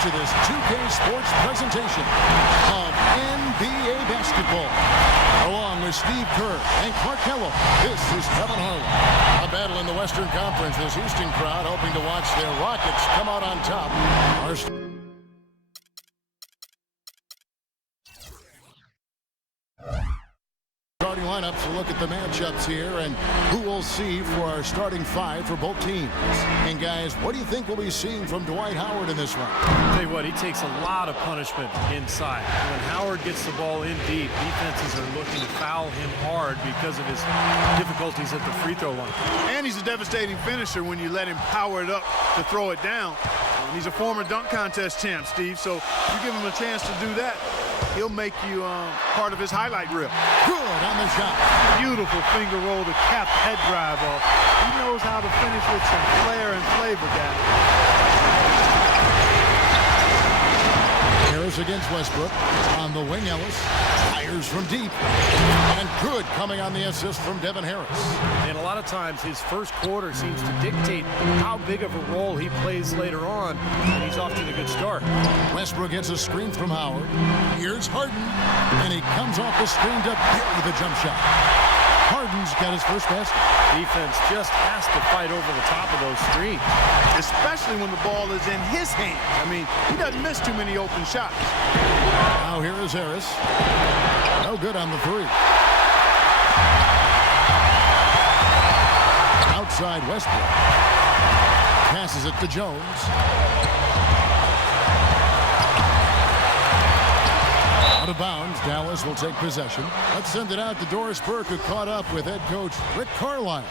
to this 2K Sports presentation of NBA basketball. Along with Steve Kerr and Clark Kellogg, this is Kevin Harlan. A battle in the Western Conference. This Houston crowd hoping to watch their Rockets come out on top. Starting lineups, we'll look at the matchups here and who we'll see for our starting five for both teams. And guys, what do you think we'll be seeing from Dwight Howard in this one? I'll tell you what, he takes a lot of punishment inside. When Howard gets the ball in deep, defenses are looking to foul him hard because of his difficulties at the free throw line. And he's a devastating finisher when you let him power it up to throw it down. He's a former dunk contest champ, Steve, so you give him a chance to do that, he'll make you part of his highlight reel. Good on the shot. Beautiful finger roll to cap head drive off. He knows how to finish with some flair and flavor, guys. Harris against Westbrook. On the wing, Ellis fires from deep. And good coming on the assist from Devin Harris. And a lot of times his first quarter seems to dictate how big of a role he plays later on, and he's off to a good start. Westbrook gets a screen from Howard. Here's Harden, and he comes off the screen to bury the jump shot. Harden's got his first basket. Defense just has to fight over the top of those screens. Especially when the ball is in his hands. I mean, he doesn't miss too many open shots. Now here is Harris. No good on the three. Outside Westbrook. Passes it to Jones. Out of bounds, Dallas will take possession. Let's send it out to Doris Burke, who caught up with head coach Rick Carlisle.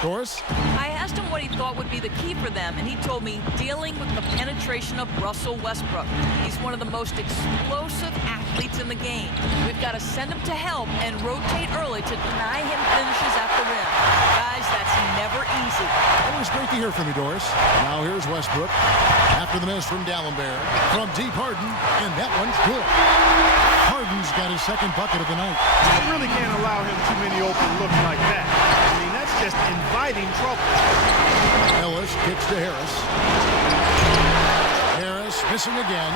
Doris? I asked him what he thought would be the key for them, and he told me dealing with the penetration of Russell Westbrook. He's one of the most explosive athletes in the game. We've got to send him to help and rotate early to deny him finishes at the rim. Guys, that's never easy. Always great to hear from you, Doris. Now here's Westbrook. After the miss from Dallenberg. From deep, Harden, and that one's good. Harden's got his second bucket of the night. You really can't allow him too many open looks like that. I mean, that's just inviting trouble. Ellis kicks to Harris. Harris missing again.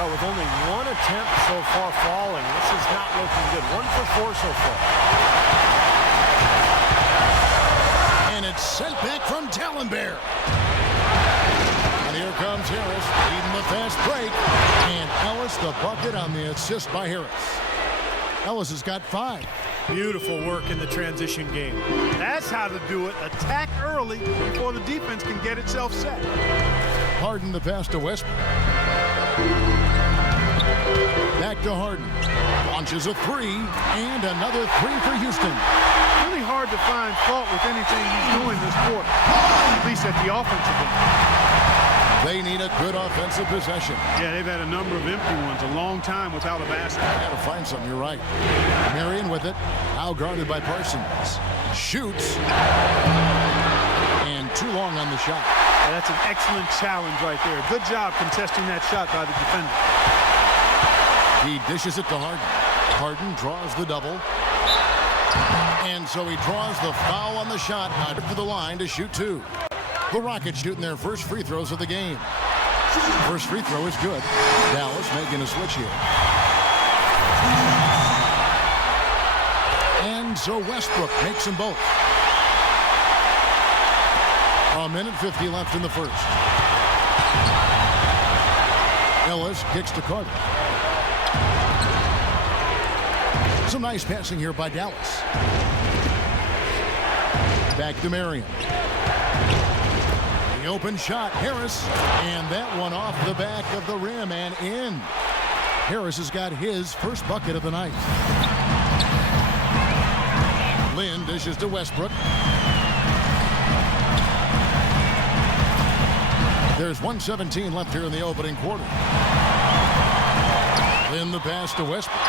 Well, with only one attempt so far falling, this is not looking good. 1 for 4 so far. And it's sent back from Dallenberg. And here comes Harris, leading the fast break. And Ellis the bucket on the assist by Harris. Ellis has got 5. Beautiful work in the transition game. That's how to do it. Attack early before the defense can get itself set. Harden the pass to Westbrook. Back to Harden. Launches a 3, and another 3 for Houston. Really hard to find fault with anything he's doing this quarter, at least at the offensive end. They need a good offensive possession. Yeah, they've had a number of empty ones, a long time without a basket. Got to find something, you're right. Marion with it, now guarded by Parsons. Shoots. And too long on the shot. Yeah, that's an excellent challenge right there. Good job contesting that shot by the defender. He dishes it to Harden. Harden draws the double. And so he draws the foul on the shot out to the line to shoot 2. The Rockets shooting their first free throws of the game. First free throw is good. Dallas making a switch here. And so Westbrook makes them both. 1:50 left in the first. Ellis kicks to Carter. Some nice passing here by Dallas. Back to Marion. The open shot, Harris, and that one off the back of the rim and in. Harris has got his first bucket of the night. Lynn dishes to Westbrook. There's 1:17 left here in the opening quarter. Lynn the pass to Westbrook.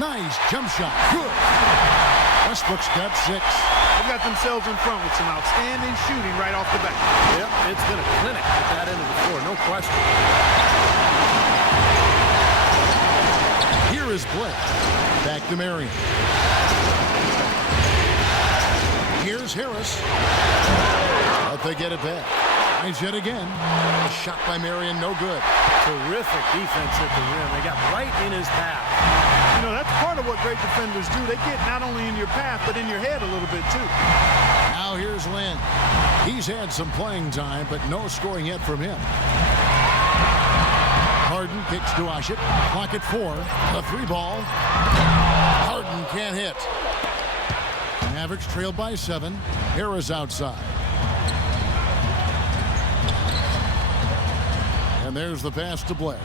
Nice jump shot. Good. Westbrook's got 6. They've got themselves in front with some outstanding shooting right off the bat. Yep, it's been a clinic at that end of the floor, no question. Here is Blake. Back to Marion. Here's Harris. But they get it back. Tries yet again. A shot by Marion, no good. Terrific defense at the rim. They got right in his path. You know, that's part of what great defenders do. They get not only in your path, but in your head a little bit, too. Now here's Lynn. He's had some playing time, but no scoring yet from him. Harden kicks to Ashit. Clock at 4. The 3-ball. Harden can't hit. Mavericks trailed by 7. Harris outside. And there's the pass to Blair.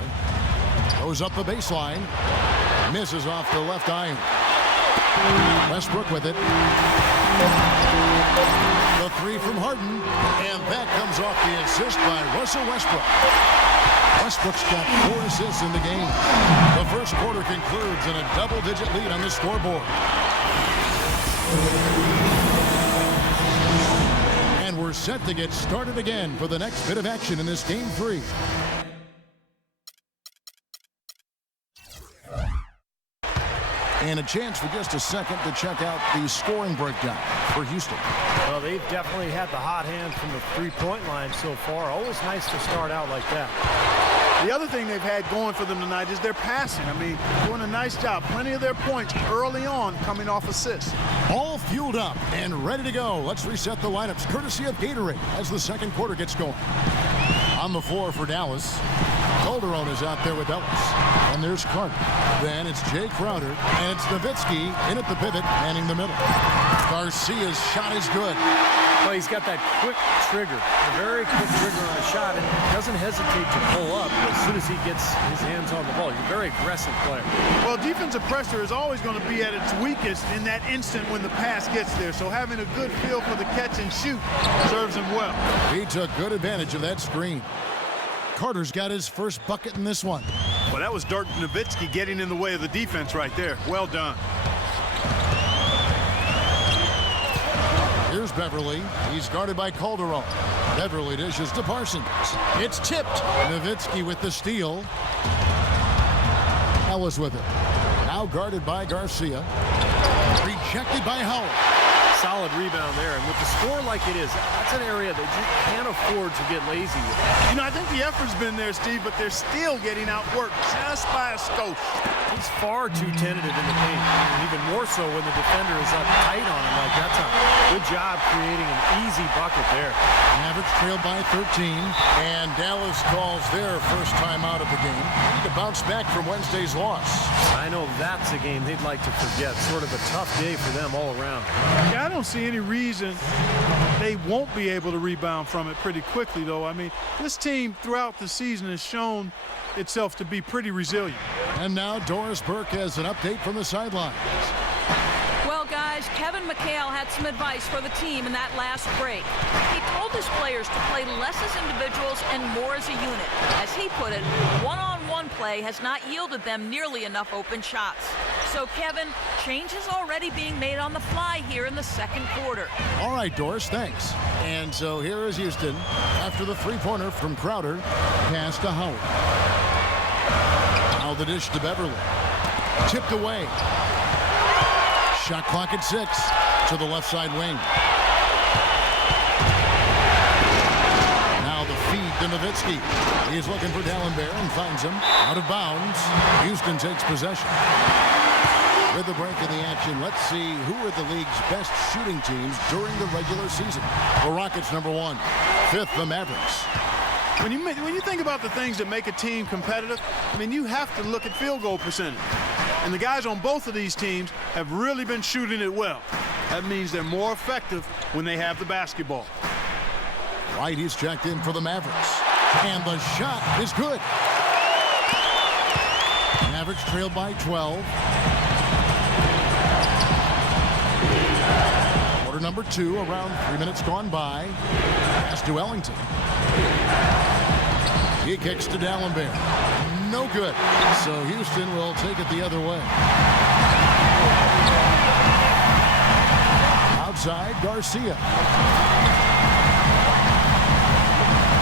Goes up the baseline. Misses off the left iron. Westbrook with it. The 3 from Harden. And that comes off the assist by Russell Westbrook. Westbrook's got 4 assists in the game. The first quarter concludes in a double-digit lead on the scoreboard. And we're set to get started again for the next bit of action in this Game 3. And a chance for just a second to check out the scoring breakdown for Houston. Well, they've definitely had the hot hand from the three-point line so far. Always nice to start out like that. The other thing they've had going for them tonight is their passing. I mean, doing a nice job. Plenty of their points early on coming off assists. All fueled up and ready to go. Let's reset the lineups courtesy of Gatorade as the second quarter gets going. On the floor for Dallas, Calderon is out there with Ellis. And there's Carter. Then it's Jay Crowder. And it's Nowitzki in at the pivot, manning the middle. Garcia's shot is good. Well, he's got that quick trigger, a very quick trigger on a shot, and doesn't hesitate to pull up as soon as he gets his hands on the ball. He's a very aggressive player. Well, defensive pressure is always going to be at its weakest in that instant when the pass gets there. So having a good feel for the catch and shoot serves him well. He took good advantage of that screen. Carter's got his first bucket in this one. Well, that was Dirk Nowitzki getting in the way of the defense right there. Well done. Here's Beverly. He's guarded by Calderon. Beverly dishes to Parsons. It's tipped. Nowitzki with the steal. Ellis with it. Now guarded by Garcia. Rejected by Howard. Solid rebound there, and with the score like it is, that's an area that you can't afford to get lazy with. You know, I think the effort's been there, Steve, but they're still getting outworked just by a skosh. He's far too tentative in the paint, and even more so when the defender is up tight on him. Like, that's a good job creating an easy bucket there. Mavericks trailed by 13, and Dallas calls their first time out of the game. Need to bounce back from Wednesday's loss. I know that's a game they'd like to forget. Sort of a tough day for them all around. Yeah, I don't see any reason they won't be able to rebound from it pretty quickly, though. I mean, this team throughout the season has shown itself to be pretty resilient. And now Doris Burke has an update from the sidelines. Well, guys, Kevin McHale had some advice for the team in that last break. He told his players to play less as individuals and more as a unit. As he put it, one-on-one play has not yielded them nearly enough open shots. So, Kevin, change is already being made on the fly here in the second quarter. All right, Doris, thanks. And so here is Houston after the three-pointer from Crowder. Pass to Howard. Now the dish to Beverly. Tipped away. Shot clock at 6 to the left side wing. Now the feed to Nowitzki. He's looking for D'Alembert and finds him out of bounds. Houston takes possession. With the break of the action, let's see who are the league's best shooting teams during the regular season. The Rockets, number 1. 5th, the Mavericks. When you think about the things that make a team competitive, I mean, you have to look at field goal percentage. And the guys on both of these teams have really been shooting it well. That means they're more effective when they have the basketball. White, he's checked in for the Mavericks. And the shot is good. Mavericks trailed by 12. Quarter number 2, around 3 minutes gone by. Pass to Ellington. He kicks to D'Alembert. No good. So Houston will take it the other way. Outside, Garcia.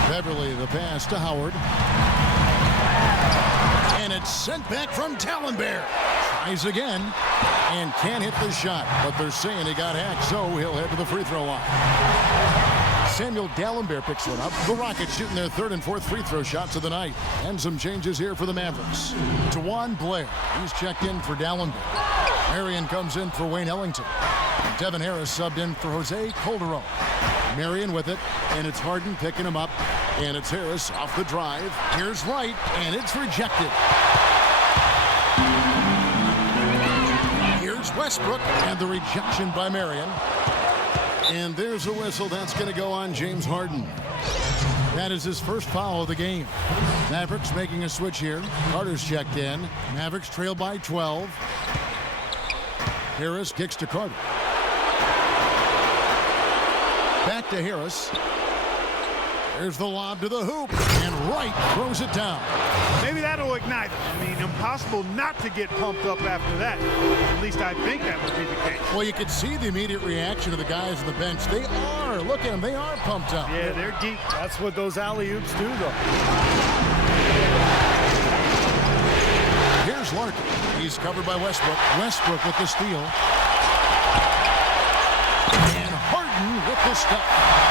Beverly, the pass to Howard. And it's sent back from D'Alembert. Tries again and can't hit the shot, but they're saying he got hacked, so he'll head to the free throw line. Samuel Dallenberg picks one up. The Rockets shooting their third and fourth free throw shots of the night. And some changes here for the Mavericks. Tawan Blair, he's checked in for Dallenberg. Marion comes in for Wayne Ellington. Devin Harris subbed in for Jose Calderon. Marion with it, and it's Harden picking him up. And it's Harris off the drive. Here's Wright, and it's rejected. Here's Westbrook, and the rejection by Marion. And there's a whistle. That's going to go on James Harden. That is his first foul of the game. Mavericks making a switch here. Carter's checked in. Mavericks trail by 12. Harris kicks to Carter. Back to Harris. There's the lob to the hoop, and Wright throws it down. Maybe that'll ignite it. I mean, impossible not to get pumped up after that. At least I think that would be the case. Well, you could see the immediate reaction of the guys on the bench. They are. Look at them. They are pumped up. Yeah, they're geeked. That's what those alley-oops do, though. Here's Larkin. He's covered by Westbrook. Westbrook with the steal. And Harden with the step.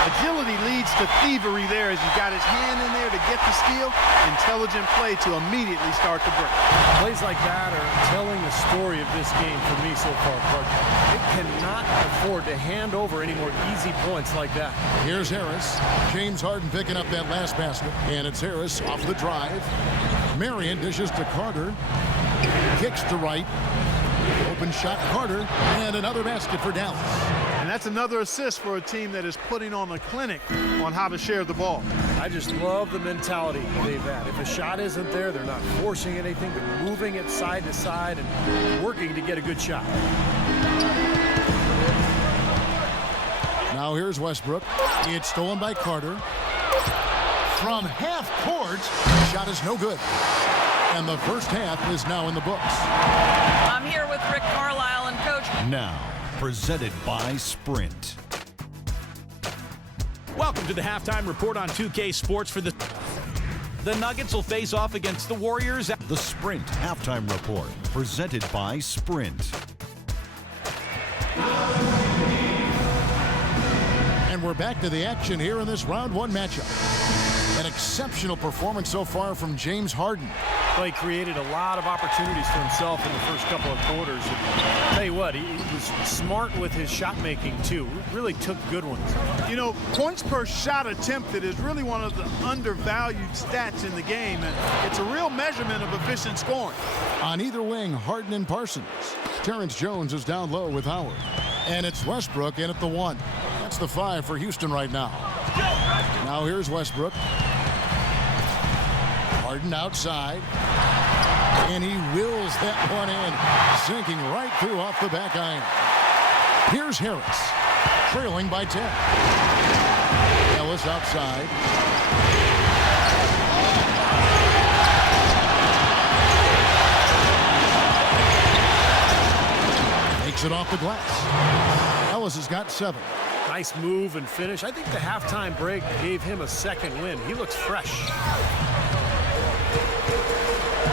Agility leads to thievery there as he's got his hand in there to get the steal. Intelligent play to immediately start the break. Plays like that are telling the story of this game for me so far, Clark. It cannot afford to hand over any more easy points like that. Here's Harris. James Harden picking up that last basket. And it's Harris off the drive. Marion dishes to Carter. Kicks to Wright. Open shot, Carter. And another basket for Dallas. And that's another assist for a team that is putting on a clinic on how to share the ball. I just love the mentality they've had. If a shot isn't there, they're not forcing anything. They're moving it side to side and working to get a good shot. Now here's Westbrook. It's stolen by Carter. From half court, shot is no good. And the first half is now in the books. I'm here with Rick Carlisle and Coach. Now, presented by Sprint. Welcome to the halftime report on 2K Sports. For the Nuggets will face off against the Warriors. The Sprint halftime report, presented by Sprint. And we're back to the action here in this round one matchup. An exceptional performance so far from James Harden. Well, he created a lot of opportunities for himself in the first couple of quarters. And tell you what, he was smart with his shot making too. Really took good ones. You know, points per shot attempted is really one of the undervalued stats in the game, and it's a real measurement of efficient scoring. On either wing, Harden and Parsons. Terrence Jones is down low with Howard. And it's Westbrook in at the 1. That's the 5 for Houston right now. Now here's Westbrook. Harden outside. And he wills that one in, sinking right through off the back iron. Here's Harris, trailing by 10. Ellis outside. Makes it off the glass. Ellis has got 7. Nice move and finish. I think the halftime break gave him a second win. He looks fresh.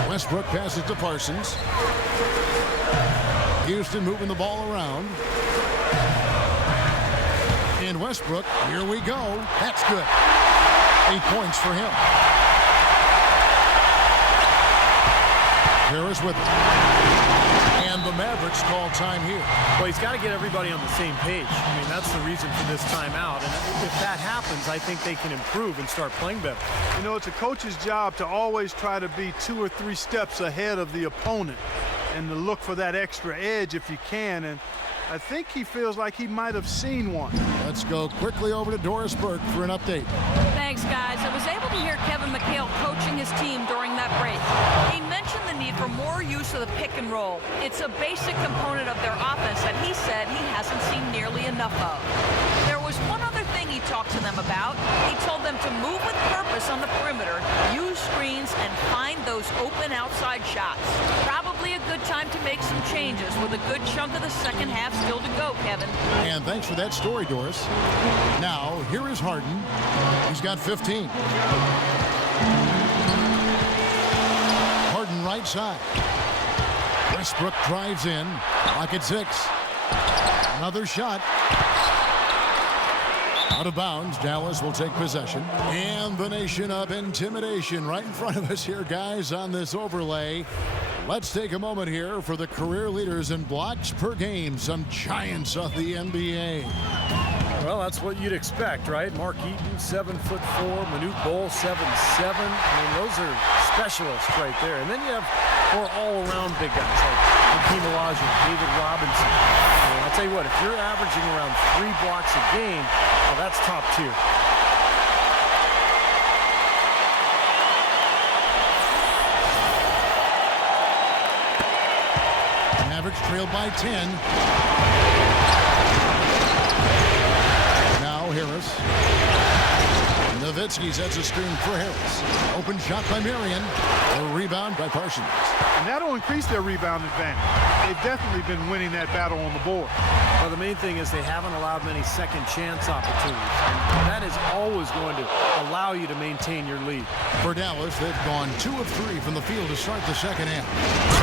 Westbrook passes to Parsons. Houston moving the ball around. And Westbrook, here we go. That's good. 8 points for him. Harris with it. And the Mavericks call time here. Well, he's got to get everybody on the same page. I mean, that's the reason for this timeout. And if that happens, I think they can improve and start playing better. You know, it's a coach's job to always try to be 2 or 3 steps ahead of the opponent and to look for that extra edge if you can. And I think he feels like he might have seen one. Let's go quickly over to Doris Burke for an update. Thanks, guys. I was able to hear Kevin McHale coaching his team during that break. He mentioned the need for more use of the pick and roll. It's a basic component of their offense that he said he hasn't seen nearly enough of. There was one other thing he talked to them about. He told them to move with purpose on the perimeter, use screens, and find those open outside shots. Probably a good time to make some changes with a good chunk of the second half still to go, Kevin. And thanks for that story, Doris. Now, here is Harden. He's got 15. Harden right side. Westbrook drives in. Clock at 6. Another shot. Out of bounds, Dallas will take possession. And the nation of intimidation right in front of us here, guys, on this overlay. Let's take a moment here for the career leaders in blocks per game, some giants of the NBA. Well, that's what you'd expect, right? Mark Eaton, 7'4", Manute Bol, 7'7". I mean, those are specialists right there. And then you have more all-around big guys like Hakeem Olajuwon, David Robinson. And I'll tell you what, if you're averaging around 3 blocks a game, well, that's top tier. Mavericks trailed by 10. Now Harris. Nowitzki sets a screen for Harris. Open shot by Marion. A rebound by Parsons. And that'll increase their rebound advantage. They've definitely been winning that battle on the board. Well, the main thing is they haven't allowed many second chance opportunities. And that is always going to allow you to maintain your lead. For Dallas, they've gone 2 of 3 from the field to start the second half.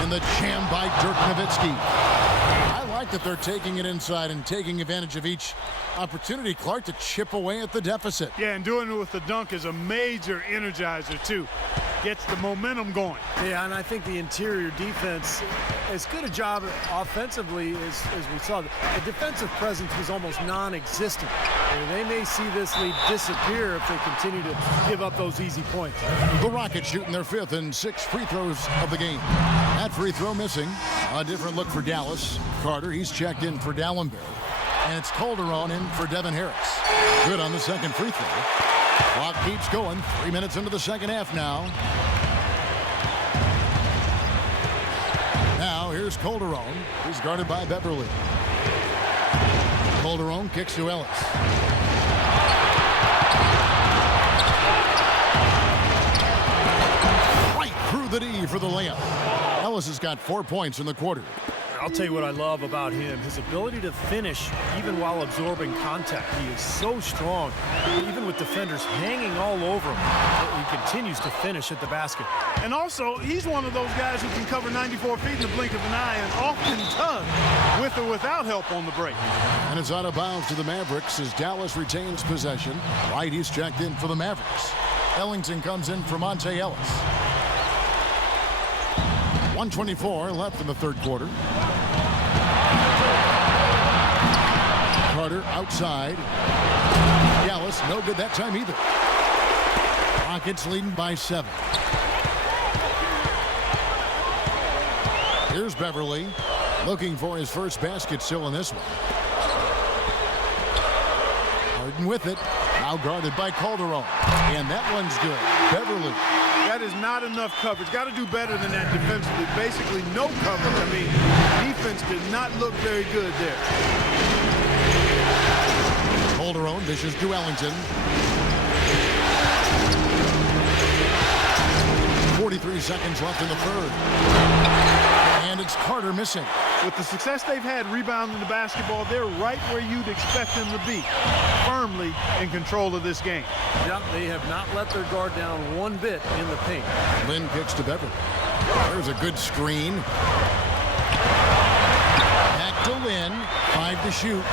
And the jam by Dirk Nowitzki. I like that they're taking it inside and taking advantage of each opportunity, Clark, to chip away at the deficit. Yeah, and doing it with the dunk is a major energizer, too. Gets the momentum going. Yeah, and I think the interior defense, as good a job offensively as we saw, the defensive presence was almost non-existent. And they may see this lead disappear if they continue to give up those easy points. The Rockets shooting their 5th and 6th free throws of the game. That free throw missing. A different look for Dallas. Carter, he's checked in for Dallenberg. And it's Calderon in for Devin Harris. Good on the second free throw. Clock keeps going. 3 minutes into the second half now. Now here's Calderon. He's guarded by Beverly. Calderon kicks to Ellis. Right through the D for the layup. Ellis has got 4 points in the quarter. I'll tell you what I love about him, his ability to finish even while absorbing contact. He is so strong, even with defenders hanging all over him. He continues to finish at the basket. And also, he's one of those guys who can cover 94 feet in the blink of an eye and often does, with or without help on the break. And it's out of bounds to the Mavericks as Dallas retains possession. White, he's checked in for the Mavericks. Ellington comes in for Monte Ellis. 1:24 left in the third quarter. Carter outside. Dallas no good that time either. Rockets leading by 7. Here's Beverly looking for his first basket still in this one. Harden with it. Now guarded by Calderon. And that one's good. Beverly. That is not enough coverage. Got to do better than that defensively. Basically no coverage. I mean, defense did not look very good there. Calderon dishes to Ellington. 43 seconds left in the third. And it's Carter missing. With the success they've had rebounding the basketball, they're right where you'd expect them to be, firmly in control of this game. Yep, they have not let their guard down one bit in the paint. Lynn kicks to Beverly. There's a good screen. Back to Lynn. 5 to shoot.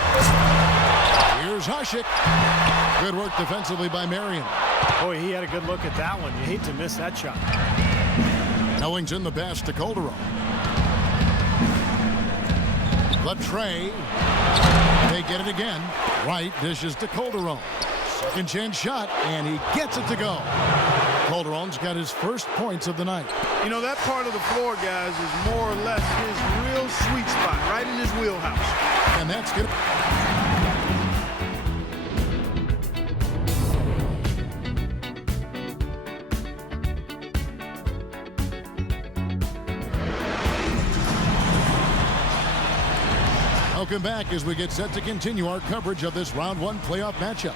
Here's Hushik. Good work defensively by Marion. Boy, he had a good look at that one. You hate to miss that shot. Ellington the pass to Calderon. Latrey. They get it again. White dishes to Calderon. Second chance shot, and he gets it to go. Calderon's got his first points of the night. You know, that part of the floor, guys, is more or less his real sweet spot, right in his wheelhouse. And that's good. Welcome back as we get set to continue our coverage of this round 1 playoff matchup.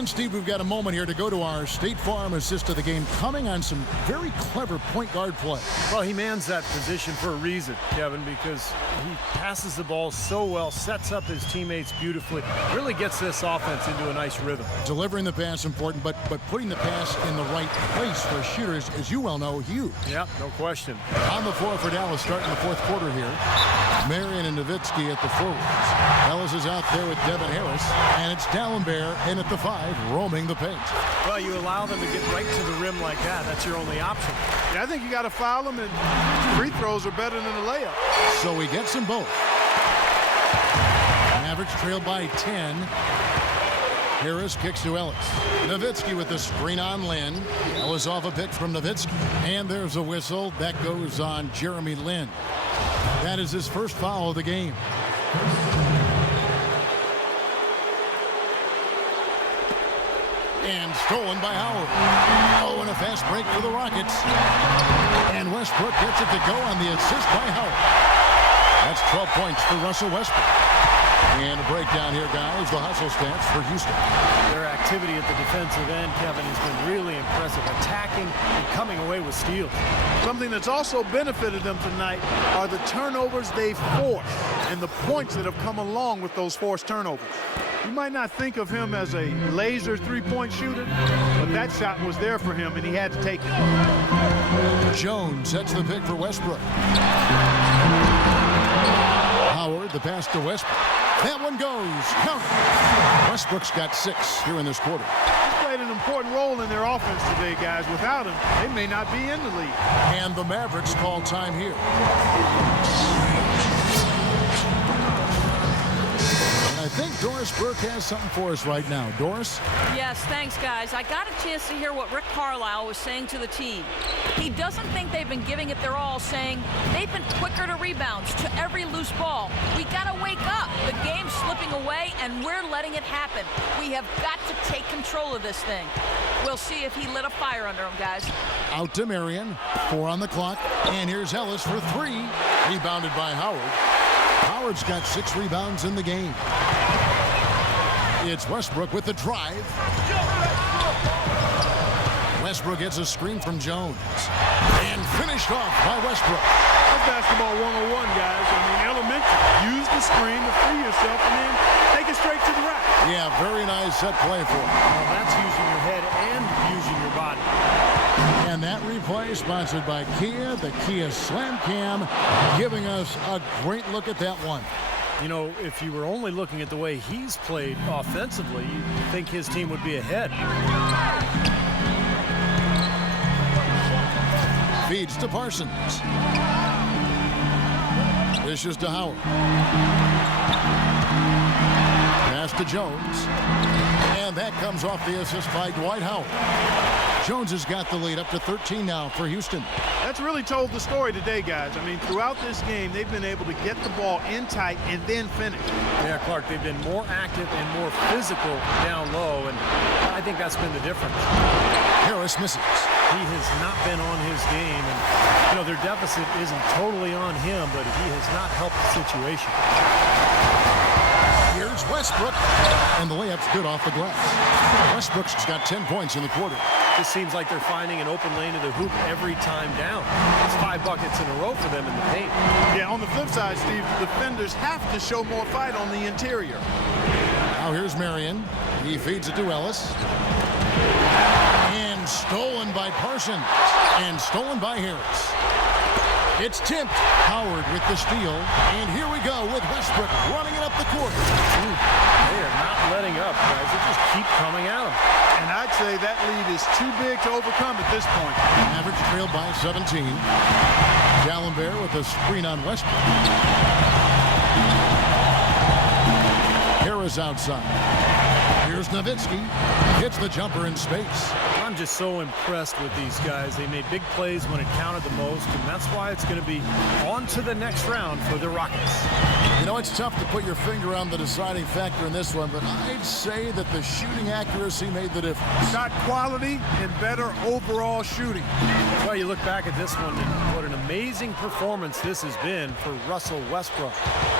And, Steve, we've got a moment here to go to our State Farm assist of the game, coming on some very clever point guard play. Well, he mans that position for a reason, Kevin, because he passes the ball so well, sets up his teammates beautifully, really gets this offense into a nice rhythm. Delivering the pass important, but putting the pass in the right place for shooters, as you well know, huge. Yeah, no question. On the floor for Dallas starting the fourth quarter here. Marion and Nowitzki at the forwards. Ellis is out there with Devin Harris, and it's Dallenberg in at the 5, roaming the paint. Well, you allow them to get right to the rim like that. That's your only option. Yeah, I think you got to foul them, and free throws are better than a layup. So he gets them both. Mavericks trailed by 10. Harris kicks to Ellis. Nowitzki with the screen on Lynn. Ellis off a pick from Nowitzki. And there's a whistle. That goes on Jeremy Lin. That is his first foul of the game. And stolen by Howard. Oh, and a fast break for the Rockets. And Westbrook gets it to go on the assist by Howard. That's 12 points for Russell Westbrook. And a breakdown here, guys. The hustle stats for Houston. Their activity at the defensive end, Kevin, has been really impressive. Attacking and coming away with steals. Something that's also benefited them tonight are the turnovers they've forced and the points that have come along with those forced turnovers. You might not think of him as a laser three-point shooter, but that shot was there for him, and he had to take it. Jones sets the pick for Westbrook. Howard, the pass to Westbrook. That one goes. Count. Westbrook's got 6 here in this quarter. He's played an important role in their offense today, guys. Without him, they may not be in the league. And the Mavericks call time here. I think Doris Burke has something for us right now. Doris? Yes, thanks, guys. I got a chance to hear what Rick Carlisle was saying to the team. He doesn't think they've been giving it their all, saying they've been quicker to rebounds, to every loose ball. We got to wake up. The game's slipping away, and we're letting it happen. We have got to take control of this thing. We'll see if he lit a fire under him, guys. Out to Marion. 4 on the clock. And here's Ellis for 3. Rebounded by Howard. Howard's got 6 rebounds in the game. It's Westbrook with the drive. Westbrook gets a screen from Jones. And finished off by Westbrook. That's basketball 101, guys. I mean, elementary. Use the screen to free yourself and then take it straight to the rack. Yeah, very nice set play for him. Well, that's using your head and using your body. And that replay sponsored by Kia, the Kia Slam Cam, giving us a great look at that one. You know, if you were only looking at the way he's played offensively, you'd think his team would be ahead. Feeds to Parsons. Dishes to Howard. Pass to Jones. And that comes off the assist by Dwight Howard. Jones has got the lead up to 13 now for Houston. That's really told the story today, guys. I mean, throughout this game, they've been able to get the ball in tight and then finish. Yeah, Clark, they've been more active and more physical down low, and I think that's been the difference. Harris misses. He has not been on his game, and, you know, their deficit isn't totally on him, but he has not helped the situation. Here's Westbrook, and the layup's good off the glass. Westbrook's got 10 points in the quarter. It seems like they're finding an open lane to the hoop every time down. It's 5 buckets in a row for them in the paint. Yeah, on the flip side, Steve, the defenders have to show more fight on the interior. Now here's Marion. He feeds it to Ellis. And stolen by Parsons. And stolen by Harris. It's tipped. Howard with the steal. And here we go with Westbrook running it up the court. Ooh, they are not letting up, guys. They just keep coming at them. And I'd say that lead is too big to overcome at this point. Mavericks trailed by 17. Dallenberg with a screen on Westbrook. Harris outside. Here's Nowitzki. Hits the jumper in space. I'm just so impressed with these guys. They made big plays when it counted the most, and that's why it's going to be on to the next round for the Rockets. You know, it's tough to put your finger on the deciding factor in this one, but I'd say that the shooting accuracy made the difference. Shot quality and better overall shooting. Well, you look back at this one, and what an amazing performance this has been for Russell Westbrook.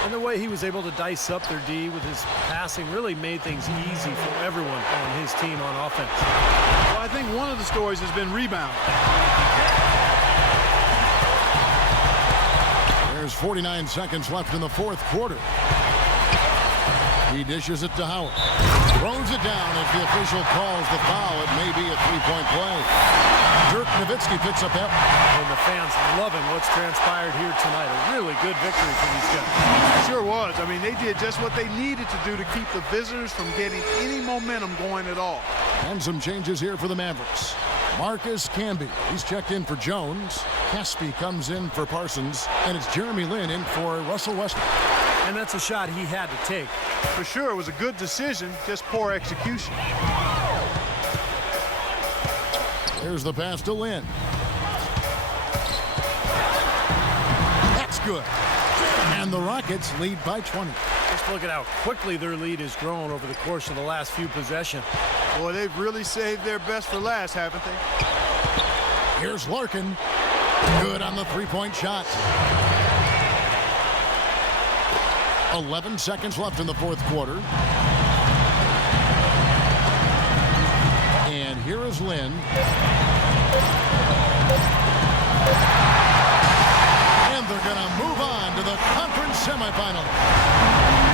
And the way he was able to dice up their D with his passing really made things easy for everyone on his team on offense. Well, I think one of the stories has been rebound. There's 49 seconds left in the fourth quarter. He dishes it to Howard. Throws it down. If the official calls the foul, it may be a three-point play. Dirk Nowitzki picks up that. And the fans loving what's transpired here tonight. A really good victory for these guys. Sure was. I mean, they did just what they needed to do to keep the visitors from getting any momentum going at all. And some changes here for the Mavericks. Marcus Camby, he's checked in for Jones. Caspi comes in for Parsons. And it's Jeremy Lin in for Russell Westbrook. And that's a shot he had to take. For sure, it was a good decision, just poor execution. There's the pass to Lin. That's good. And the Rockets lead by 20. Just look at how quickly their lead has grown over the course of the last few possessions. Boy, they've really saved their best for last, haven't they? Here's Larkin. Good on the three-point shot. 11 seconds left in the fourth quarter. And here is Lin. And they're going to move on to the conference semifinal.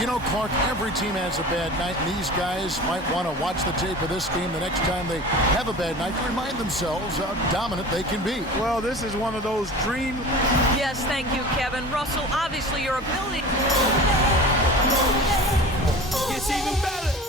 You know, Clark, every team has a bad night, and these guys might want to watch the tape of this game the next time they have a bad night to remind themselves how dominant they can be. Well, this is one of those dream... Yes, thank you, Kevin. Russell, obviously your ability... It's even better.